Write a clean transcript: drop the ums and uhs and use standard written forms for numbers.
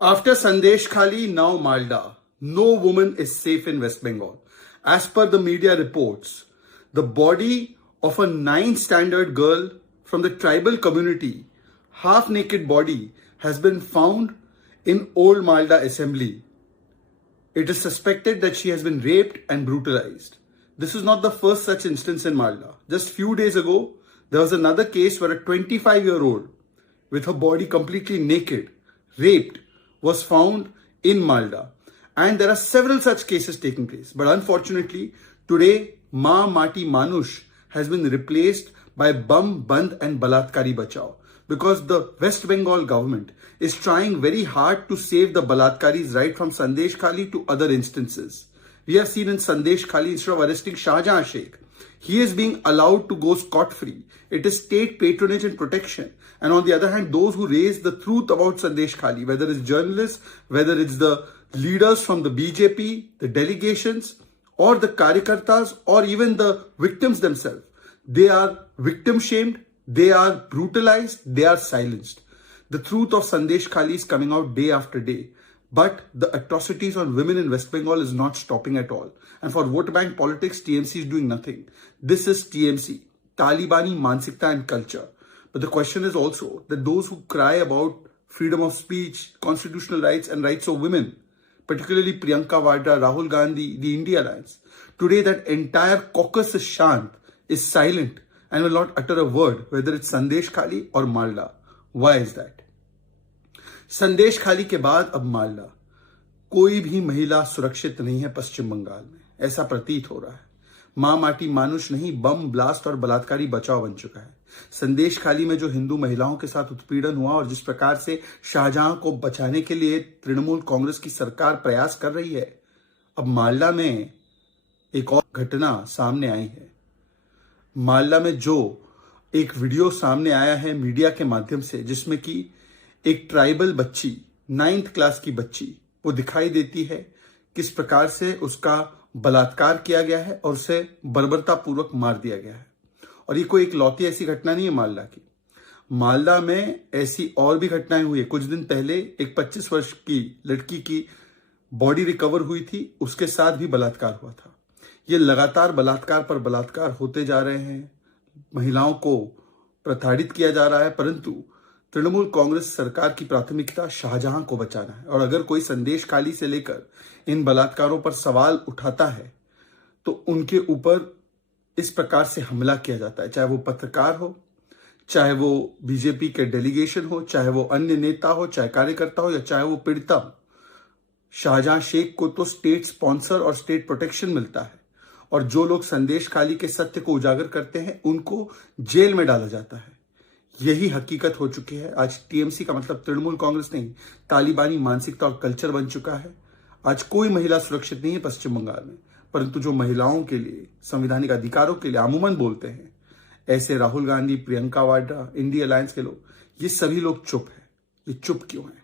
After Sandesh Khali, now Malda. No woman is safe in West Bengal. As per the media reports, the body of a 9th standard girl from the tribal community, half naked body, has been found in Old Malda Assembly. It is suspected that she has been raped and brutalized. This is not the first such instance in Malda. Just few days ago, there was another case where a 25-year-old with her body completely naked, raped, was found in Malda. And there are several such cases taking place. But unfortunately, today, Ma Mati Manush has been replaced by Bam Band and Balatkari Bachao, because the West Bengal government is trying very hard to save the Balatkari's right from Sandesh Khali to other instances. We have seen in Sandesh Khali, instead of arresting Shahjahan Sheikh, he is being allowed to go scot-free. It is state patronage and protection. And on the other hand, those who raise the truth about Sandesh Khali, whether it's journalists, whether it's the leaders from the BJP, the delegations, or the Karyakartas, or even the victims themselves, they are victim-shamed, they are brutalized, they are silenced. The truth of Sandesh Khali is coming out day after day. But the atrocities on women in West Bengal is not stopping at all. And for vote bank politics, TMC is doing nothing. This is TMC, Talibani Mansikta and culture. But the question is also that those who cry about freedom of speech, constitutional rights and rights of women, particularly Priyanka Vadra, Rahul Gandhi, the India Alliance, today that entire caucus is shant, is silent and will not utter a word, whether it's Sandesh Khali or Malda. Why is that? संदेश खाली के बाद अब मालदा, कोई भी महिला सुरक्षित नहीं है पश्चिम बंगाल में, ऐसा प्रतीत हो रहा है। मां माटी मानुष नहीं, बम ब्लास्ट और बलात्कारी बचाव बन चुका है। संदेश खाली में जो हिंदू महिलाओं के साथ उत्पीड़न हुआ और जिस प्रकार से शाहजहां को बचाने के लिए तृणमूल कांग्रेस की सरकार प्रयास कर रही है, अब मालदा में एक और घटना सामने आई है। मालदा में जो एक वीडियो सामने आया है मीडिया के माध्यम से, जिसमें कि एक ट्राइबल बच्ची, 9th क्लास की बच्ची, वो दिखाई देती है किस प्रकार से उसका बलात्कार किया गया है और उसे बर्बरतापूर्वक मार दिया गया है। और ये कोई एक लौती ऐसी घटना नहीं है मालदा की। मालदा में ऐसी और भी घटनाएं हुई है। कुछ दिन पहले एक 25 वर्ष की लड़की की बॉडी रिकवर हुई थी, उसके साथ भी बलात्कार हुआ था। ये लगातार बलात्कार पर बलात्कार होते जा रहे हैं, महिलाओं को प्रताड़ित किया जा रहा है, परंतु तृणमूल कांग्रेस सरकार की प्राथमिकता शाहजहां को बचाना है। और अगर कोई संदेश खाली से लेकर इन बलात्कारों पर सवाल उठाता है तो उनके ऊपर इस प्रकार से हमला किया जाता है, चाहे वो पत्रकार हो, चाहे वो बीजेपी के डेलीगेशन हो, चाहे वो अन्य नेता हो, चाहे कार्यकर्ता हो, या चाहे वो पीड़िता हो। शाहजहां शेख को तो स्टेट स्पॉन्सर और स्टेट प्रोटेक्शन मिलता है, और जो लोग संदेश खाली के सत्य को उजागर करते हैं उनको जेल में डाला जाता है। यही हकीकत हो चुकी है। आज टीएमसी का मतलब तृणमूल कांग्रेस नहीं, तालिबानी मानसिकता और कल्चर बन चुका है। आज कोई महिला सुरक्षित नहीं है पश्चिम बंगाल में, परंतु जो महिलाओं के लिए, संवैधानिक अधिकारों के लिए अमूमन बोलते हैं, ऐसे राहुल गांधी, प्रियंका वाड्रा, इंडिया अलायंस के लोग, ये सभी लोग चुप है। ये चुप क्यों है?